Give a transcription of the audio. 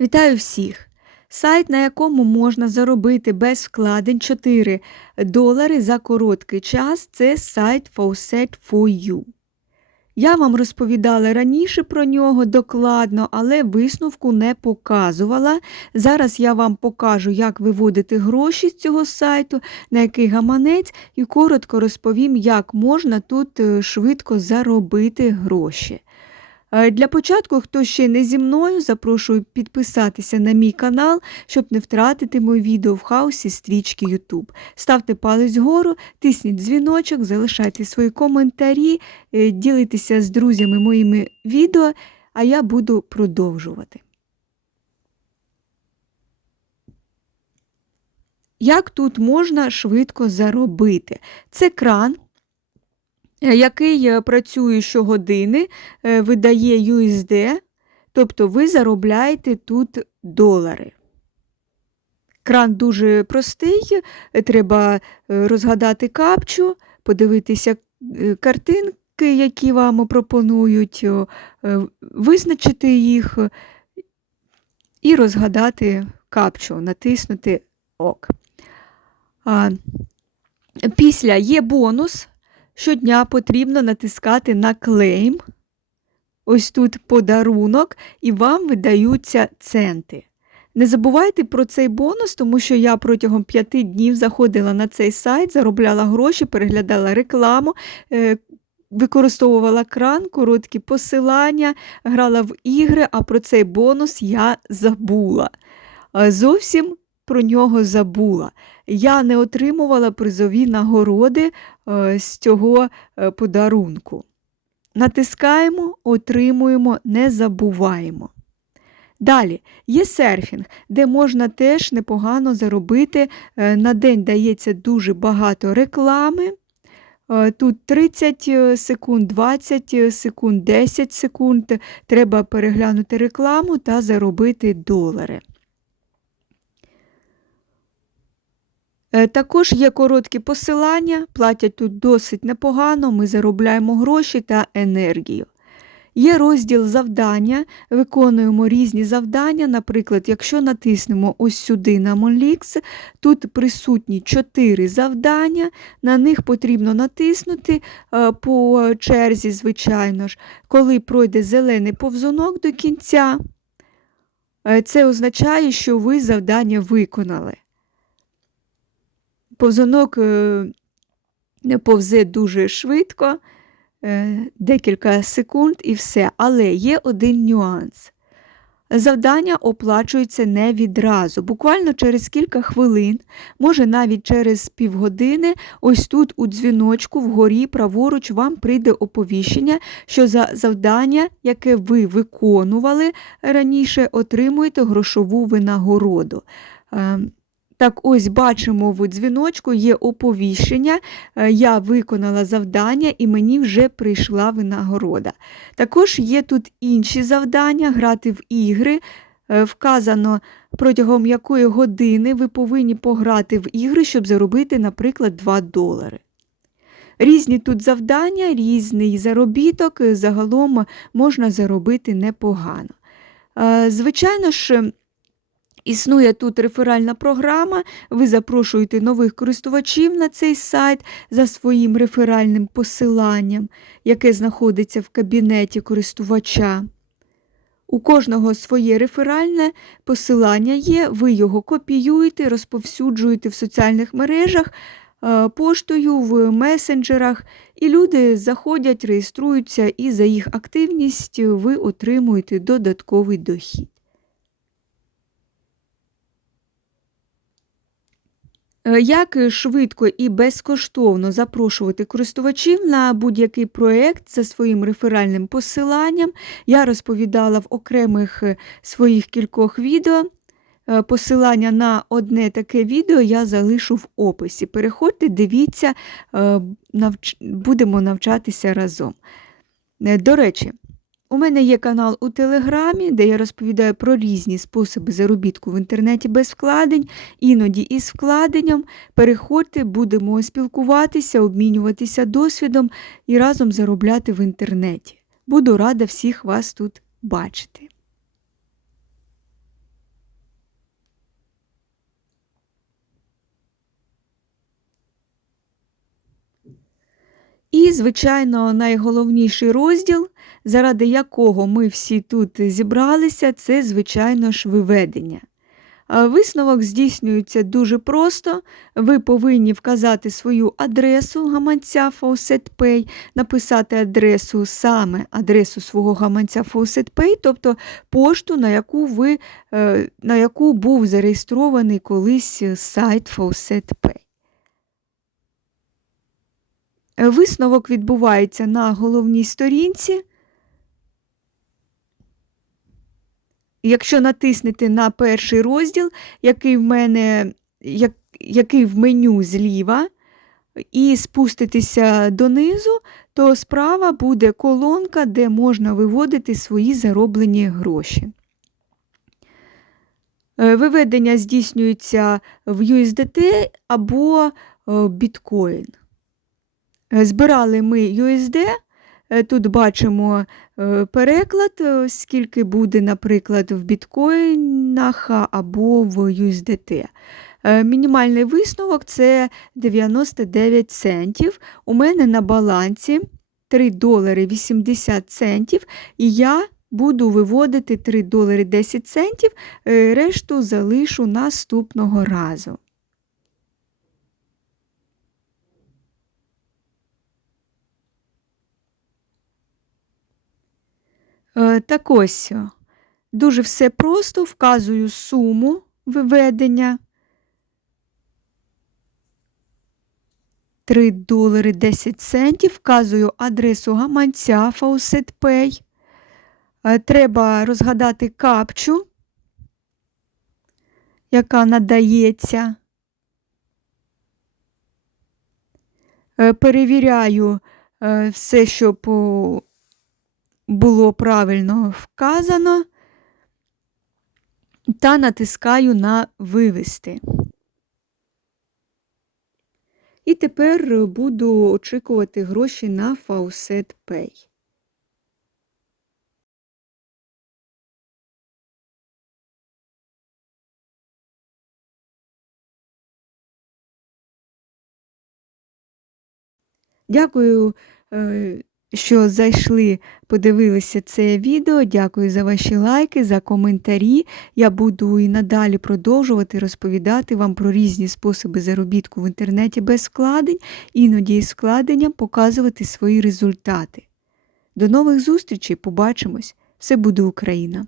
Вітаю всіх! Сайт, на якому можна заробити без вкладень 4 долари за короткий час, це сайт Faucet for You. Я вам розповідала раніше про нього докладно, але висновку не показувала. Зараз я вам покажу, як виводити гроші з цього сайту, на який гаманець, і коротко розповім, як можна тут е, швидко заробити гроші. Е, Для початку, хто ще не зі мною, запрошую підписатися на мій канал, щоб не втратити мої відео в хаосі стрічки YouTube. Ставте палець вгору, тисніть дзвіночок, залишайте свої коментарі, е, ділитеся з друзями моїми відео, а я буду продовжувати. Як тут можна швидко заробити? Це кран, який е, працює щогодини, е, видає USD, тобто ви заробляєте тут долари. Кран дуже простий, е, треба е, розгадати капчу, подивитися е, картинки, які вам пропонують, е, визначити їх е, і розгадати капчу, натиснути ок. Після є бонус. Щодня потрібно натискати на клейм. Ось тут подарунок, і вам видаються центи. Не забувайте про цей бонус, тому що я протягом п'яти днів заходила на цей сайт, заробляла гроші, переглядала рекламу, е, використовувала кран, короткі посилання, грала в ігри, а про цей бонус я забула. Е, Зовсім про нього забула. Я не отримувала призові нагороди е, з цього е, подарунку. Натискаємо, отримуємо, не забуваємо. Далі є серфінг, де можна теж непогано заробити. Е, На день дається дуже багато реклами. Тут 30 секунд, 20 секунд, 10 секунд. Треба переглянути рекламу та заробити долари. Також є короткі посилання, платять тут досить непогано, ми заробляємо гроші та енергію. Є розділ завдання, виконуємо різні завдання. Наприклад, якщо натиснемо ось сюди на Monlix, тут присутні 4 завдання, на них потрібно натиснути е, по черзі, звичайно ж, коли пройде зелений повзунок до кінця, е, це означає, що ви завдання виконали повзунок е, повзе дуже швидко, е, декілька секунд і все. Але є один нюанс. Завдання оплачується не відразу. Буквально через кілька хвилин, може навіть через півгодини, ось тут у дзвіночку вгорі праворуч вам прийде оповіщення, що за завдання, яке ви виконували раніше, отримуєте грошову винагороду. Так ось бачимо в дзвіночку є оповіщення, е, я виконала завдання і мені вже прийшла винагорода. Також є тут інші завдання, грати в ігри. Е, Вказано, протягом якої години ви повинні пограти в ігри, щоб заробити, наприклад, 2 долари. Різні тут завдання, різний заробіток, загалом можна заробити непогано. Е, Звичайно ж, Існує тут реферальна програма, ви запрошуєте нових користувачів на цей сайт за своїм реферальним посиланням, яке знаходиться в кабінеті користувача. У кожного своє реферальне посилання є, ви його копіюєте, розповсюджуєте в соціальних мережах, е, поштою, в месенджерах, і люди заходять, реєструються, і за їх активність ви отримуєте додатковий дохід. Як швидко і безкоштовно запрошувати користувачів на будь-який проєкт за своїм реферальним посиланням, я розповідала в окремих е, своїх кількох відео. Е, Посилання на одне таке відео я залишу в описі. Переходьте, дивіться, будемо навчатися разом. До речі, у мене є канал у Телеграмі, де я розповідаю про різні способи заробітку в інтернеті без вкладень, іноді із вкладенням. Переходьте, будемо спілкуватися, обмінюватися досвідом і разом заробляти в інтернеті. Буду рада всіх вас тут бачити. І, звичайно, найголовніший розділ, заради якого ми всі тут зібралися, це, звичайно ж, виведення. Висновок здійснюється дуже просто. Ви повинні вказати свою адресу гаманця FaucetPay, написати адресу саме адресу свого гаманця FaucetPay, тобто пошту, на яку ви, е, на яку був зареєстрований колись сайт FaucetPay. Висновок відбувається на головній сторінці. Якщо натиснете на перший розділ, який в мене, як, який в меню зліва, і спуститися донизу, то справа буде колонка, де можна виводити свої зароблені гроші. Е, Виведення здійснюється в USDT або біткоін. Збирали ми USD, Е, Тут бачимо е, переклад, е, скільки буде, наприклад, в біткоїнах або в USDT. Мінімальний висновок це 99 центів. У мене на балансі 3 долари 80 центів, і я буду виводити 3 долари 10 центів, решту залишу наступного разу. Так ось, дуже все просто, вказую суму виведення. 3 долари 10 центів, вказую адресу гаманця FaucetPay. Е, Треба розгадати капчу, яка надається. Е, Перевіряю все, щоб було правильно вказано та натискаю на Вивести. І тепер буду очікувати гроші на Faucet Pay. Дякую е, що зайшли, подивилися це відео. Дякую за ваші лайки, за коментарі. Я буду і надалі продовжувати розповідати вам про різні способи заробітку в інтернеті без вкладень, іноді із вкладенням показувати свої результати. До нових зустрічей, побачимось! Все буде Україна!